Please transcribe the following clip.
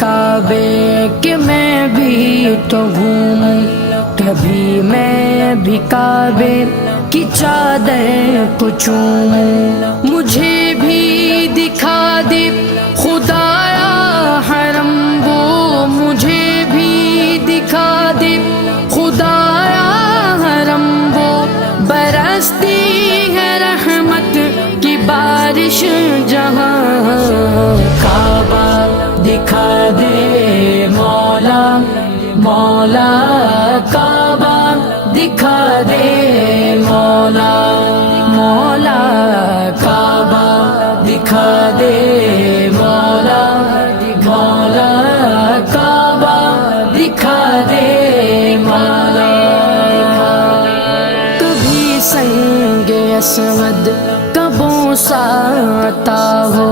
کعبے کہ میں بھی تو گھوموں، کبھی میں بھی کعبے کی چادر کو چوموں، مجھے بھی دکھا دے خدایا حرم وہ، مجھے بھی دکھا دے خدایا حرم وہ، برستی ہے رحمت کی بارش جہاں، کعبہ دکھا دے مولا مولا، کعبہ دکھا دے مولا مولا، کعبہ دکھا دے مولا مولا، کعبہ دکھا دے مولا۔ کبھی سنگ اسود کا بوسہ آتا ہو،